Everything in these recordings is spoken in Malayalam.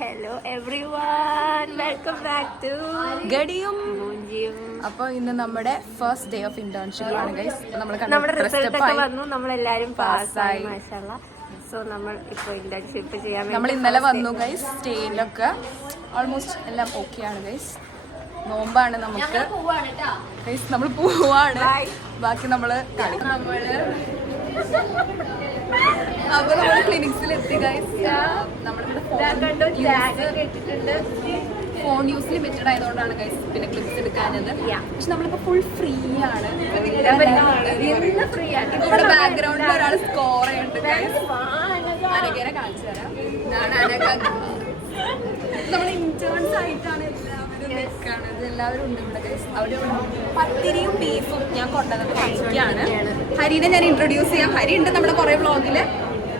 Hello everyone, welcome back to ഗഡിയും. അപ്പൊ ഇന്ന് നമ്മുടെ ഫസ്റ്റ് ഡേ ഓഫ് ഇന്റേൺഷിപ്പ് ആണ് ഗൈസ്. നമ്മുടെ റിസൾട്ട് ഒക്കെ വന്നു, നമ്മളെല്ലാരും പാസ്സായി മാഷാഅല്ലാ. സോ നമ്മൾ ഇപ്പൊ ഇന്റേൺഷിപ്പ് ചെയ്യാൻ നമ്മൾ ഇന്നലെ വന്നു ഗൈസ്. സ്റ്റേയിലൊക്കെ ഓൾമോസ്റ്റ് എല്ലാം ഓക്കെ ആണ് ഗൈസ്. നോമ്പാണ് നമുക്ക് ഗൈസ്, നമ്മൾ പോവാണ്. ബാക്കി നമ്മള് അപ്പൊ നമ്മള് ക്ലിനിക്സിൽ എത്തി ഗൈസ്. ഫോൺ യൂസ് ലിമിറ്റഡ് ആയതുകൊണ്ടാണ് ഗൈസ് പിന്നെ ക്ലിപ്സ് എടുക്കാനത്. പക്ഷെ നമ്മളിപ്പോ ഫുൾ ഫ്രീ ആണ്. ഇവിടെ ബാക്ക്ഗ്രൗണ്ടിൽ ഒരാൾ സ്കോർ ചെയ്യുന്നുണ്ട് ഗൈസ്. അനഘേനെ കാണിച്ചു തരാം. ഇതാണ് അനഘ. നമ്മുടെ ഇന്റേൺസ് ആയിട്ടാണ് എല്ലാവരും ഉണ്ട് ഇവിടെ ഗൈസ്. അവിടെ പത്തിരിയും ബീഫും ഞാൻ കൊണ്ടുവന്നത് കഴിക്കാണ്. ഹരിനെ ഞാൻ ഇൻട്രൊഡ്യൂസ് ചെയ്യാം. ഹരി ഉണ്ട് നമ്മുടെ കുറെ വ്ളോഗില്.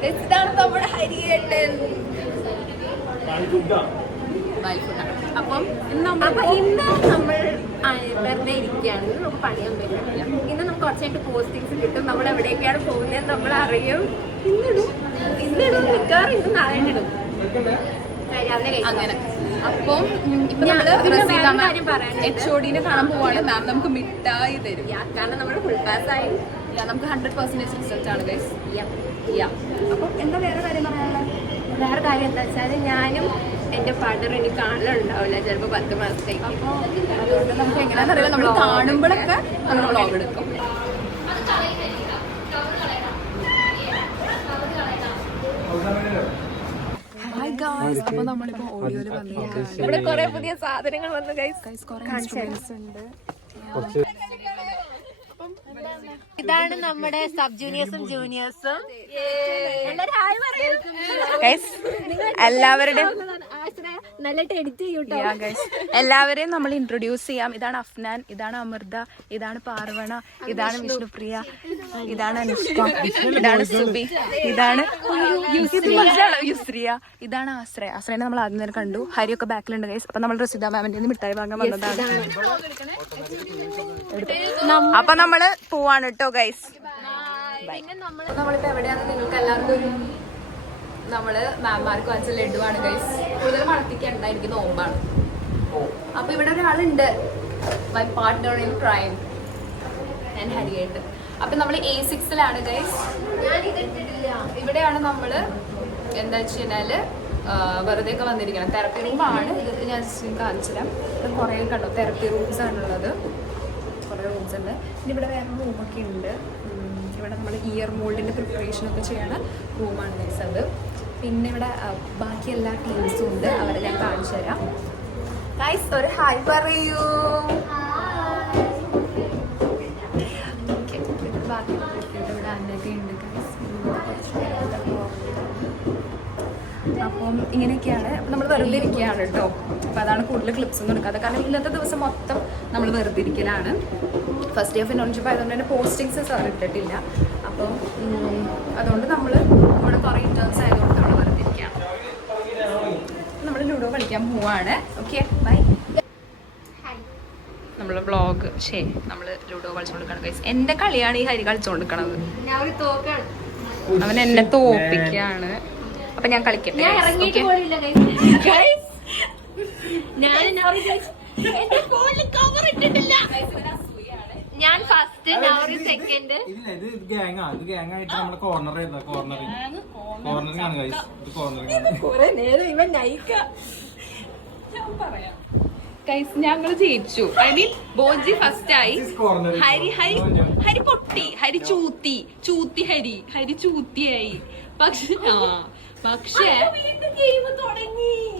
ഇതാണ് നമ്മുടെ ഹരിയേട്ടൻ. അപ്പം ഇന്ന് നമ്മൾ വെറുതെ ഇരിക്കുകയാണ്. നമുക്ക് പണിയാൻ പറ്റില്ല. ഇന്ന് നമുക്ക് കുറച്ചായിട്ട് പോസ്റ്റിങ്സ് കിട്ടും. നമ്മൾ എവിടേക്കാണ് പോകുന്നത് നമ്മൾ അറിയും. ഇന്നിടും മിക്കവാറും ഇന്ന് നാളെ ഇടും. അങ്ങനെ അപ്പം ഇപ്പൊ നമ്മള് HOD-നെ കാണാൻ പോവാണ്. മാം നമുക്ക് മിഠായി തരും. കാരണം നമ്മുടെ ഫുൾ പാസ് ആയി. നമുക്ക് 100% റിസൾട്ട് ആണ് ഗൈസ്. അപ്പം എന്താ വേറെ കാര്യം പറയാനുള്ളത്? വേറെ കാര്യം എന്താ വെച്ചാൽ ഞാനും എന്റെ പാർട്ണർ ഇനി കാണലുണ്ടാവില്ല ചിലപ്പോ 10 മാസത്തേക്ക്. അപ്പോൾ അതുകൊണ്ട് നമുക്ക് എങ്ങനെയാണെന്നറിയില്ല. നമ്മൾ കാണുമ്പോഴൊക്കെ നമ്മൾ വ്ളോഗ് എടുക്കും. അപ്പൊ നമ്മളിപ്പോ ഓഡിയോയില് വന്നിരിക്കുകയാണ്. ഇവിടെ കുറെ പുതിയ സാധനങ്ങൾ വന്നു ഗൈസ്. ഉണ്ട്. ഇതാണ് നമ്മുടെ സബ് ജൂനിയേഴ്സും ജൂനിയേഴ്സും. എല്ലാവരുടെയും നല്ലായിട്ട് എഡിറ്റ് ചെയ്യൂട്ടോ. എല്ലാവരെയും നമ്മൾ ഇൻട്രൊഡ്യൂസ് ചെയ്യാം. ഇതാണ് അഫ്നാൻ, ഇതാണ് അമൃത, ഇതാണ് പാർവണ, ഇതാണ് വിഷ്ണുപ്രിയ, ഇതാണ് അനുഷ്ക, ഇതാണ് സുബി, ഇതാണ് യുസ്രിയ, ഇതാണ് ആശ്രയ. ആശ്രയനെ നമ്മൾ ആദ്യം തന്നെ കണ്ടു. ഹരിയൊക്കെ ബാക്കിലുണ്ട് ഗൈസ്. അപ്പൊ നമ്മൾ റസിദ മാമിന്റെ മിഠായി വാങ്ങാൻ വന്നതാണ്. അപ്പൊ നമ്മള് പോവാണ് കേട്ടോ ഗൈസ്. നമ്മളിപ്പോ എവിടെയാണെന്ന് നിങ്ങൾക്ക് എല്ലാവർക്കും നമ്മള് മാമാർക്ക് വാങ്ങിച്ച ലഡുവാണ് ഗൈസ്. കൂടുതൽ വളർത്തിക്കണ്ട, എനിക്ക് നോമ്പാണ്. അപ്പൊ ഇവിടെ ഒരാളുണ്ട്, മൈ പാർട്ട്ണർ ഇൻ ക്രൈം, ഞാൻ ഹരിയായിട്ട്. അപ്പൊ നമ്മള് A6-ലാണ് ഗൈസ്. ഇവിടെയാണ് നമ്മള് എന്താ വെച്ച് കഴിഞ്ഞാല് വെറുതെ ഒക്കെ വന്നിരിക്കണം. തെറപ്പി റൂമാണ് ഇത്. ഞാൻ കാണിച്ചുതരാം. ഇത് കുറെ കണ്ടോ തെറപ്പി റൂംസ് ആണുള്ളത്. കുറെ റൂംസ് ഉണ്ട്. പിന്നെ ഇവിടെ വേറെ റൂമൊക്കെ ഉണ്ട്. ഇവിടെ നമ്മൾ ഇയർ മോൾഡിന്റെ പ്രിപ്പറേഷൻ ഒക്കെ ചെയ്യണ റൂമാണ് ഗൈസ് അത്. പിന്നെ ഇവിടെ ബാക്കി എല്ലാ ടീംസും ഉണ്ട്. അവരെ ഞാൻ കാണിച്ചു തരാം ഗൈസ്. ഒരു ഹായ് പറയൂ. ബാക്കി ഇവിടെ അന്നൊക്കെ ഉണ്ട് ഗൈസ്. അപ്പം ഇങ്ങനെയൊക്കെയാണ്. അപ്പം നമ്മൾ വെറുതെ ഇരിക്കുകയാണ് കേട്ടോ. അപ്പം അതാണ് കൂടുതൽ ക്ലിപ്സ് ഒന്നും എടുക്കാതെ. കാരണം ഇന്നത്തെ ദിവസം മൊത്തം നമ്മൾ വെറുതെ ഇരിക്കലാണ്. ഫസ്റ്റ് ഡേ ഓഫ് ഇന്റേൺഷിപ്പ് ആയതുകൊണ്ട് തന്നെ പോസ്റ്റിങ്സ് സാർ ഇട്ടിട്ടില്ല. അപ്പം അതുകൊണ്ട് നമ്മൾ ഇവിടെ കുറേ ഇന്റേൺസ് ആയതുകൊണ്ട് നമ്മൾ വെറുതെ ഇരിക്കുകയാണ്. നമ്മൾ ലുഡോ കളിക്കാൻ പോവാണ്. Okay bye. നമ്മൾ വ്ളോഗ് നമ്മൾ ലുഡോ കളിച്ചുകൊണ്ടിരിക്കണം ഗൈസ്. എൻ്റെ കളിയാണ് ഈ ഹരി കളിച്ചുകൊണ്ടിരിക്കണത്. അവൻ എന്നെ തോപ്പിക്കാണ്. അപ്പൊ ഞാൻ കളിക്കട്ടെ. ഞാൻ ഫസ്റ്റ്, നൗറി സെക്കൻഡ്. ഞങ്ങൾ ജയിച്ചു. ഐ മീൻ ബോജി ഫസ്റ്റ് ആയി. ഹരി പൊട്ടി. ഹരി ചൂത്തി ഹരി ചൂത്തിയായി. പക്ഷെ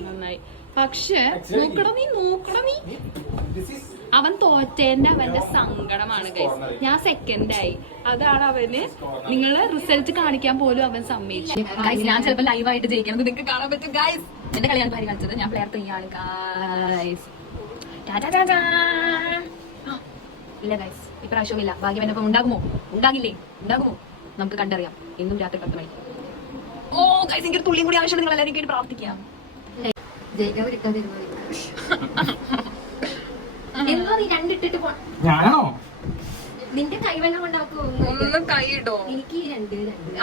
നന്നായി. പക്ഷെ നോക്കണം നീ അവൻ തോറ്റേന്റെ അവന്റെ സങ്കടമാണ് ഗൈസ്. ഞാൻ സെക്കൻഡായി. അതാണ് അവന്. നിങ്ങള് റിസൾട്ട് കാണിക്കാൻ പോലും അവൻ സമ്മതിച്ചു. ഗൈസ് ഞാൻ ചിലപ്പോ ലൈവായിട്ട് ജയിക്കണം. നിങ്ങൾക്ക് കാണാൻ പറ്റും ഗൈസ്. എന്റെ കളിയാണ് ഭാര്യ കളിച്ചത്. ഞാൻ പ്ലെയർ 3 ആണ് ഗൈസ്. ഇല്ല ഗൈസ്, ഇപ്രാവശ്യവും ഇല്ല. ഭാഗ്യം എന്നെ ഉണ്ടാകില്ലേ? നമുക്ക് കണ്ടറിയാം. ഇന്നും രാത്രി 10 മണിക്ക്. ഓ ഗൈസ്, എനിക്ക് തുള്ളിയും കൂടി ആവശ്യമുണ്ട്. നിങ്ങൾ എല്ലാവരും വേണ്ടി പ്രാർത്ഥിക്കാം. നിന്റെ കൈവെള്ളം ഒന്ന് കൈയിടോ.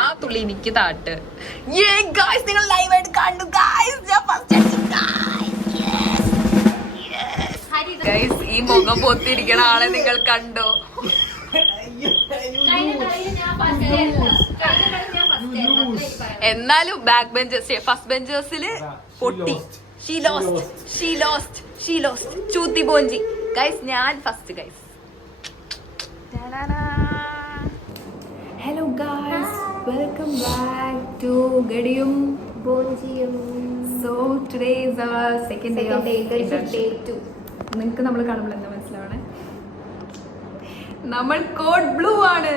ആ തുള്ളി എനിക്ക് താട്ട്. നിങ്ങൾ ലൈവായിട്ട് കണ്ടു ഗൈസ്. ഞാൻ ഫസ്റ്റ് മുഖം പൊത്തിരിക്കണ ആളെ നിങ്ങൾ കണ്ടോ? എന്നാലും ബാക്ക് ബെഞ്ചേഴ്സ് ഫസ്റ്റ് ബെഞ്ചേഴ്സില് പൊട്ടി. ഷീ ലോസ്റ്റ് ചൂത്തി പോഞ്ചി. ഗൈസ് ഞാൻ first guys. Hello guys, welcome back to ഗഡിയും ബോഞ്ചിയും. So today is our second day of day 2. നിങ്ങൾക്ക് നമ്മൾ കാണുമ്പോൾ എന്താ മനസ്സിലാവണേ? നമ്മൾ കോഡ് ബ്ലൂ ആണ്.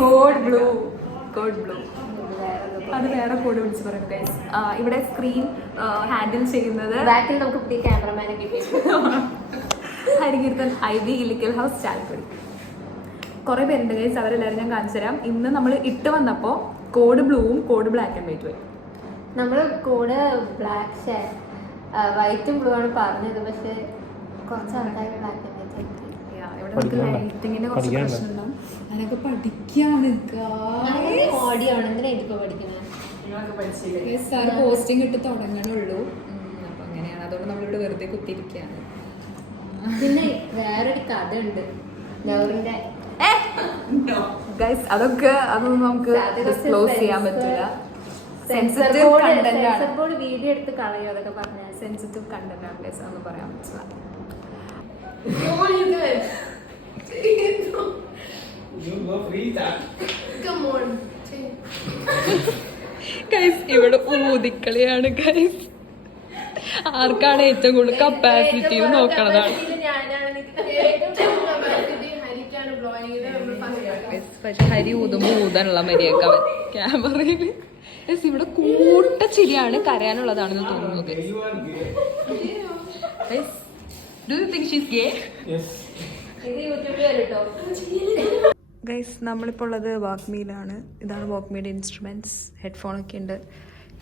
കോഡ് ബ്ലൂ അത് വേറെ കോഡ് വിളിച്ച് പറയും ഗൈസ്. ഇവിടെ സ്ക്രീൻ ഹാൻഡിൽ ചെയ്യുന്നത് ബാക്കിൽ നമുക്ക് പുതിയ ക്യാമറമാനെ കിട്ടി. ഹരികീർത്തൻ IV ഇല്ലിക്കൽ ഹൗസ് ചാലക്കുടി. കുറേ പേരുണ്ട് ഗൈസ്, അവരെല്ലാവരും ഞാൻ കാണിച്ചു തരാം. ഇന്ന് നമ്മൾ ഇട്ട് വന്നപ്പോൾ കോഡ് ബ്ലൂവും കോഡ് ബ്ലാക്ക് ആൻഡ് വൈറ്റും ആയി. നമ്മൾ കോഡ് ബ്ലാക്ക് വൈറ്റും ബ്ലൂ ആണ് പറഞ്ഞത്, പക്ഷെ കുറച്ച് ആൾക്കാർ ബ്ലാക്ക് ആൻഡ് വൈറ്റ് ആയി. ഇവിടെ നമുക്ക് ലൈറ്റിങ്ങിന്റെ കുറച്ച് പ്രശ്നമുണ്ടാവും. അതിനൊക്കെ പഠിക്കാണ്. ഓഡിയാണ് എന്തിനാ ഇതിപ്പോ പഠിക്കുന്നത്? സാർ പോസ്റ്റിംഗ് ഇട്ട് തുടങ്ങണുള്ളൂ. അപ്പൊ അങ്ങനെയാണ്, അതുകൊണ്ട് നമ്മളിവിടെ വെറുതെ കുത്തിയിരിക്കുകയാണ്. പിന്നെ വേറൊരു കഥ ഉണ്ട് ലവറിന്റെ. ഗൈസ് അതൊന്നും നമുക്ക് ഡിസ്ക്ലോസ് ചെയ്യാൻ പറ്റില്ല. സെൻസിറ്റീവ് കണ്ടന്റ് ആണ്. വീഡിയോ എടുത്ത് കളയോ അതൊക്കെ പറഞ്ഞാൽ. സെൻസിറ്റീവ് കണ്ടന്റ് ആണ് ഗൈസ്, അതൊന്നും പറയാൻ പറ്റില്ല. ഗൈസ് ഇവിടെ ഊതിക്കളിയാണ് ഗൈസ്. ആർക്കാണ് ഏറ്റവും കൂടുതൽ കപ്പാസിറ്റി നോക്കണതാണ്. പക്ഷെ ഹരി ഊതുമ്പോ ഊതാനുള്ള മര്യാദ അവൻ ക്യാമറയില്. ഇവിടെ കൂട്ടച്ചിരിയാണ്, കരയാനുള്ളതാണെന്ന് തോന്നുന്നു. Do you think she's gay? ഇത് യൂട്യൂബിൽ വരും കേട്ടോ. ഗൈസ് നമ്മളിപ്പോൾ ഉള്ളത് വാക്മിയിലാണ്. ഇതാണ് വാക്മിയുടെ ഇൻസ്ട്രുമെന്റ്സ്. ഹെഡ്ഫോണൊക്കെ ഉണ്ട്.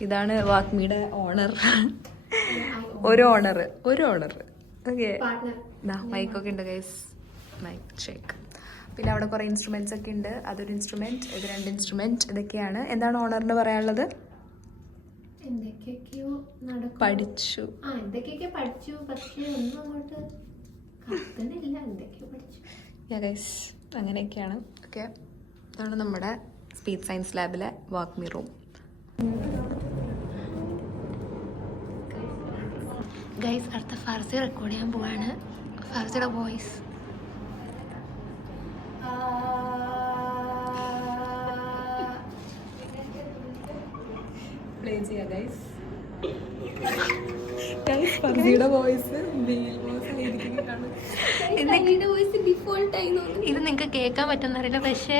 ഇതാണ് വാക്മിയുടെ ഓണർ. ഒരു ഓണർ ഓക്കെ. മൈക്കൊക്കെ ഉണ്ട് ഗൈസ്, മൈക്ക് ചെക്ക്. പിന്നെ അവിടെ കുറേ ഇൻസ്ട്രുമെന്റ്സ് ഒക്കെ ഉണ്ട്. അതൊരു ഇൻസ്ട്രുമെന്റ്, ഇത് 2 ഇൻസ്ട്രുമെന്റ്. ഇതൊക്കെയാണ്. എന്താണ് ഓണറിന് പറയാനുള്ളത്? എന്തൊക്കെയൊക്കെയോ പഠിച്ചു. എന്തൊക്കെയൊക്കെ പഠിച്ചു, പക്ഷെ ഒന്നും അങ്ങോട്ട് കത്തണില്ല. എന്തൊക്കെയോ പഠിച്ചു. ഗൈസ് അങ്ങനെയൊക്കെയാണ്. ഓക്കെ, ഇതാണ് നമ്മുടെ സ്പീച്ച് സയൻസ് ലാബിലെ വാക്മി റൂം. ഗൈസ് അടുത്ത ഫർസി റെക്കോർഡ് ചെയ്യാൻ പോവാണ്. ഫർസിയുടെ വോയിസ് പ്ലേ ചെയ്യാം ഗൈസ്. ഫർസിയുടെ വോയിസ് ഇത് നിങ്ങൾക്ക് കേൾക്കാൻ പറ്റുന്നറിയില്ല, പക്ഷേ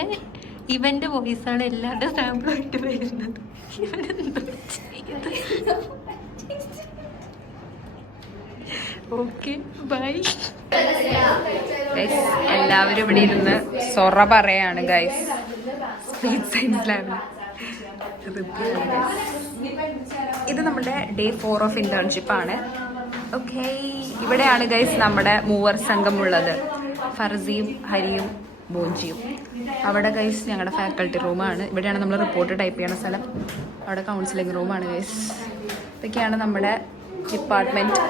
ഇവന്റെ വോയിസ് ആണ് എല്ലാവരുടെ സാമ്പിൾ ആയിട്ട് വരുന്നത്. Okay bye guys. എല്ലാവരും ഇവിടെ ഇരുന്ന് സൊറ പറയാണ് ഗൈസ്. സ്പീച്ച് സയൻസ് ലാബിൽ ഇത് നമ്മുടെ day 4 ഓഫ് ഇന്റേൺഷിപ്പ് ആണ്. ഓക്കെ, ഇവിടെയാണ് ഗൈസ് നമ്മുടെ മൂവർ സംഘമുള്ളത്. ഫർസിയും ഹരിയും ബോഞ്ചിയും. അവിടെ ഗൈസ് ഞങ്ങളുടെ ഫാക്കൽറ്റി റൂമാണ്. ഇവിടെയാണ് നമ്മൾ റിപ്പോർട്ട് ടൈപ്പ് ചെയ്യുന്ന സ്ഥലം. അവിടെ കൗൺസിലിംഗ് റൂമാണ് ഗൈസ്. ഇതൊക്കെയാണ് നമ്മുടെ ഡിപ്പാർട്ട്മെന്റ്.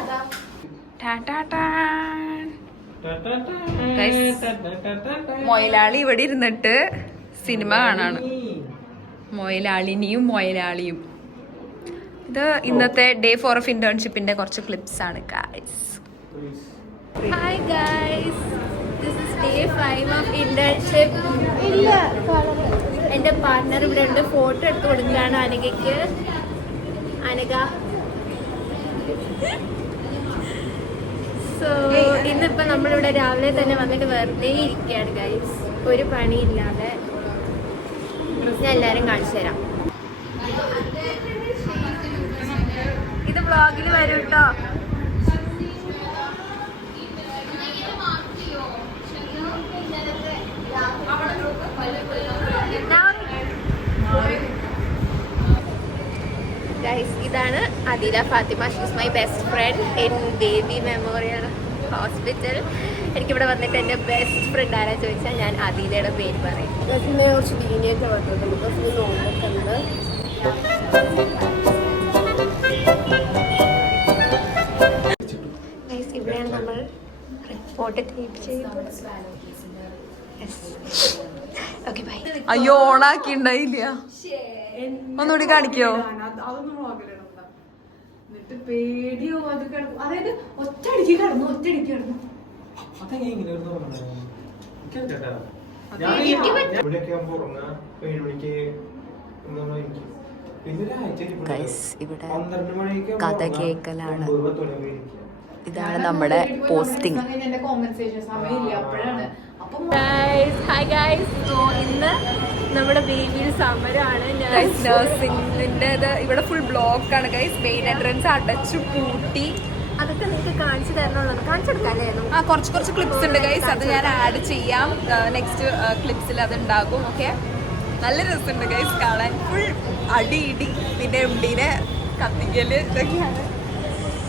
മൊയിലാളി ഇവിടെ ഇരുന്നിട്ട് സിനിമ കാണാണ്. മൊയിലാളിനിയും മൊയിലാളിയും. ഇത് ഇന്നത്തെ day 4 ഓഫ് ഇന്റേൺഷിപ്പിന്റെ കുറച്ച് ക്ലിപ്സ് ആണ് guys. Hi guys, this is day 5 of internship. എൻ്റെ പാർട്ട്ണർ ഇവിടെ ഉണ്ട്. ഫോട്ടോ എടുത്ത് കൊടുക്കുകയാണ് അനഘയ്ക്ക്. അനഘ. സോ ഇന്നിപ്പോൾ നമ്മളിവിടെ രാവിലെ തന്നെ വന്നിട്ട് വെറുതെ ഇരിക്കുകയാണ് ഗൈസ്, ഒരു പണിയില്ലാതെ. ഞാൻ എല്ലാവരും കാണിച്ചു തരാം. ഇത് വ്ളോഗിൽ വരും കേട്ടോ. Guys, ഇതാണ് Adila Fathima. She's my best friend in baby memorial hospital. എനിക്കിവിടെ വന്നിട്ട് എൻ്റെ ബെസ്റ്റ് ഫ്രണ്ട് ആരാ ചോദിച്ചാൽ ഞാൻ അദിലയുടെ പേര് പറയും. കുറച്ച് ലീനിയൊക്കെ വന്നത് ബിക്കോസ് നോക്കുന്നത് ഫോട്ടോ ടൈപ്പ് ചെയ്തു. Okay bye. അയ്യോ ഓണാക്കി ഉണ്ടായില്ല. ഒന്നുകൂടി കാണിക്കോ? എന്നിട്ട് പേടിയോ അത് കിടക്കും. അതായത് ഒറ്റയടിക്ക് കിടന്നു. ഇവിടെ കഥ കേൾക്കലാണ്. ഇതാണ് നമ്മുടെ പോസ്റ്റിംഗ്. Hi guys. സോ ഇന്ന് നമ്മുടെ ബേബിയിൽ സമരമാണ്. നഴ്സിംഗിന്റെ ഇവിടെ ഫുൾ ബ്ലോക്ക് ആണ് ഗൈസ്. മെയിൻ എൻട്രൻസ് അടച്ചു പൂട്ടി. അതൊക്കെ നിങ്ങൾക്ക് കാണിച്ചു തരണുള്ളത്. കാണിച്ചെടുക്കാല്ലേ? കുറച്ച് ക്ലിപ്സ് ഉണ്ട് ഗൈസ്, അത് ഞാൻ ആഡ് ചെയ്യാം. നെക്സ്റ്റ് ക്ലിപ്സിൽ അത് ഉണ്ടാകും. ഓക്കെ, നല്ല രസമുണ്ട് ഗൈസ് കാണാൻ. ഫുൾ അടി ഇടി, പിന്നെ എംഡിനെ കത്തിക്കല്, ഇതൊക്കെയാണ്.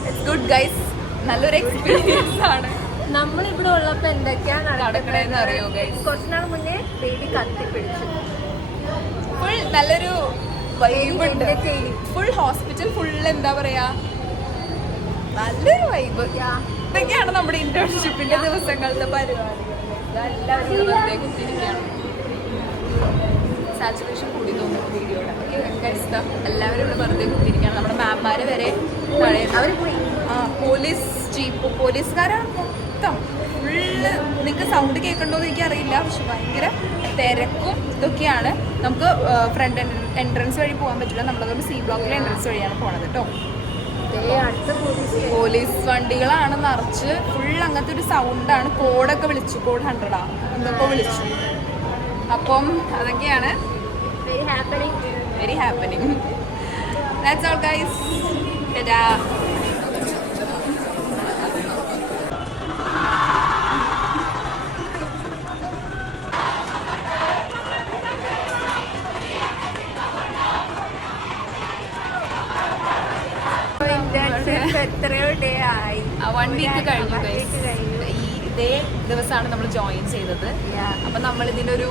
ഇറ്റ്സ് ഗുഡ് ഗൈസ്, നല്ലൊരു എക്സ്പീരിയൻസ് ആണ്. നമ്മളിവിടെ ഉള്ളപ്പോ എന്തൊക്കെയാണ് നടക്കണേന്ന് അറിയോ ഗൈസ്? കുറച്ചു നാൾ മുന്നേ ബേബി കത്തിപ്പിടിച്ചു. ഫുൾ നല്ലൊരു വൈബ് ഉണ്ട്. ഫുൾ ഹോസ്പിറ്റൽ ഫുൾ എന്താ പറയാ, നല്ലൊരു വൈബ്. ഇതൊക്കെയാണ് നമ്മുടെ ഇന്റേൺഷിപ്പിന്റെ ദിവസങ്ങളിലെ പരിപാടികൾ. എല്ലാവരും വെറുതെ കുത്തിരിക്കുകയാണ്. സാച്ചുറേഷൻ കൂടി തോന്നുന്നു വീഡിയോയുടെ. എല്ലാവരും ഇവിടെ വെറുതെ കുത്തിരിക്കുകയാണ്. നമ്മുടെ മാമ്മാര് വരെ അവർ പോയി. പോലീസ് ജീപ്പ്, പോലീസുകാരാണ് മൊത്തം. ഫുള്ള് നിങ്ങൾക്ക് സൗണ്ട് കേൾക്കണ്ടോന്ന് എനിക്കറിയില്ല, പക്ഷെ ഭയങ്കര തിരക്കും ഇതൊക്കെയാണ്. നമുക്ക് ഫ്രണ്ട് എൻട്രൻസ് വഴി പോകാൻ പറ്റില്ല. നമ്മളതൊരു സി ബ്ലോക്കിലെ എൻട്രൻസ് വഴിയാണ് പോണത് കേട്ടോ. പോലീസ് വണ്ടികളാണ് നിറച്ച്. ഫുൾ അങ്ങനത്തെ ഒരു സൗണ്ടാണ്. കോഡൊക്കെ വിളിച്ചു, കോഡ് 100 എന്നൊക്കെ വിളിച്ചു. അപ്പം അതൊക്കെയാണ് very happening. That's all guys. Tata. എത്രയോ ഡേ ആയി? 1 വീക്ക് കഴിഞ്ഞു ഗൈസ്. ഇതേ ദിവസമാണ് നമ്മൾ ജോയിൻ ചെയ്തത്. അപ്പൊ നമ്മൾ ഇതിനൊരു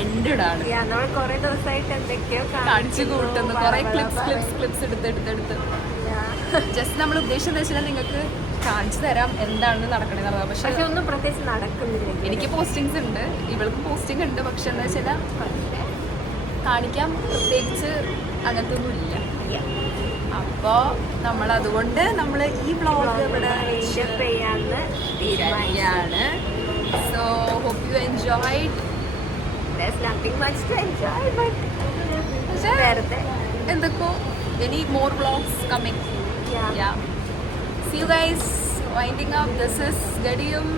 എൻഡ് ഇടാണ്. നമ്മൾ കുറെ ദിവസമായിട്ട് എന്തൊക്കെയോ കാണിച്ചു കൂട്ടുന്നു, കുറെ ക്ലിപ്സ് എടുത്ത് ജസ്റ്റ് നമ്മൾ ഉദ്ദേശം എന്ന് വെച്ചാൽ നിങ്ങൾക്ക് കാണിച്ചു തരാം എന്താണ് നടക്കണേന്ന്. പക്ഷെ ഒന്നും പ്രത്യേകിച്ച് നടക്കുന്നില്ല. എനിക്ക് പോസ്റ്റിങ്സ് ഉണ്ട്, ഇവൾക്ക് പോസ്റ്റിംഗ് ഉണ്ട്. പക്ഷെ എന്താ വെച്ചാൽ കാണിക്കാൻ പ്രത്യേകിച്ച് അങ്ങനത്തെ ഒന്നും ഇല്ല. അപ്പോൾ നമ്മൾ അതുകൊണ്ട് നമ്മൾ ഈ വ്ളോഗ് ഇവിടെ ചെയ്യാന്ന് തീരുമാനിക്കുകയാണ്. So hope you enjoyed. There's nothing much to enjoy, but എന്തൊക്കെയോ any more vlogs coming. Yeah. See you guys. Winding up. This is Gadiyum.